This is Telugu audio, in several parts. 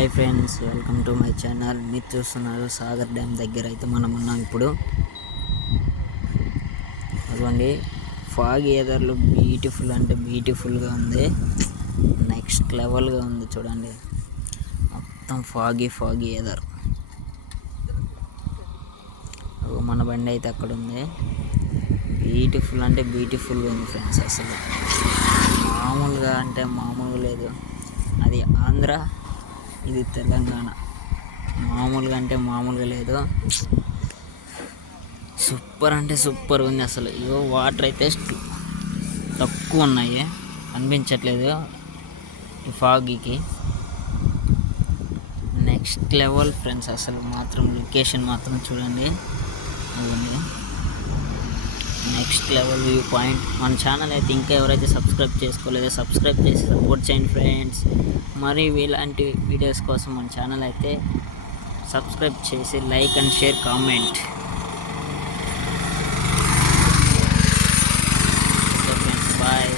Hi friends welcome to my channel. మీరు చూస్తున్నారు సాగర్ డ్యామ్ దగ్గర అయితే మనం ఉన్నాం ఇప్పుడు. అదిగోండి ఫాగ్ ఏదర్లు బ్యూటిఫుల్ అంటే బ్యూటిఫుల్గా ఉంది. నెక్స్ట్ లెవెల్గా ఉంది చూడండి. మొత్తం ఫాగీ ఫాగీ ఏదర్ మన బండి అయితే అక్కడ ఉంది. బ్యూటిఫుల్ అంటే బ్యూటిఫుల్గా ఉంది ఫ్రెండ్స్ అసలు. మామూలుగా అంటే మామూలుగా లేదు. అది ఆంధ్ర ఇది తెలంగాణ. మామూలుగా అంటే మామూలుగా లేదు. సూపర్ అంటే సూపర్ ఉంది అసలు. ఇగో వాటర్ అయితే తక్కువ ఉన్నాయి. అనిపించట్లేదు ఈ ఫాగీకి. నెక్స్ట్ లెవెల్ ఫ్రెండ్స్ అసలు మాత్రం లొకేషన్ మాత్రం చూడండి. అదండి నెక్స్ట్ లెవెల్ వ్యూ పాయింట్. మన ఛానల్ అయితే ఇంకా ఎవరైతే సబ్స్క్రైబ్ చేసుకోలేదో సబ్స్క్రైబ్ చేసి సపోర్ట్ చేయండి ఫ్రెండ్స్. మరి ఇలాంటి వీడియోస్ కోసం మన ఛానల్ అయితే సబ్స్క్రైబ్ చేసి like and share comment friends bye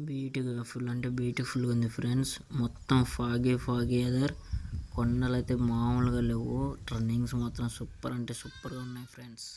beautiful అంటే బ్యూటిఫుల్గా ఉంది ఫ్రెండ్స్ మొత్తం ఫాగే ఫాగే అదర్ కొండలు అయితే మామూలుగా లేవు. రన్నింగ్స్ మాత్రం సూపర్ అంటే సూపర్గా ఉన్నాయి ఫ్రెండ్స్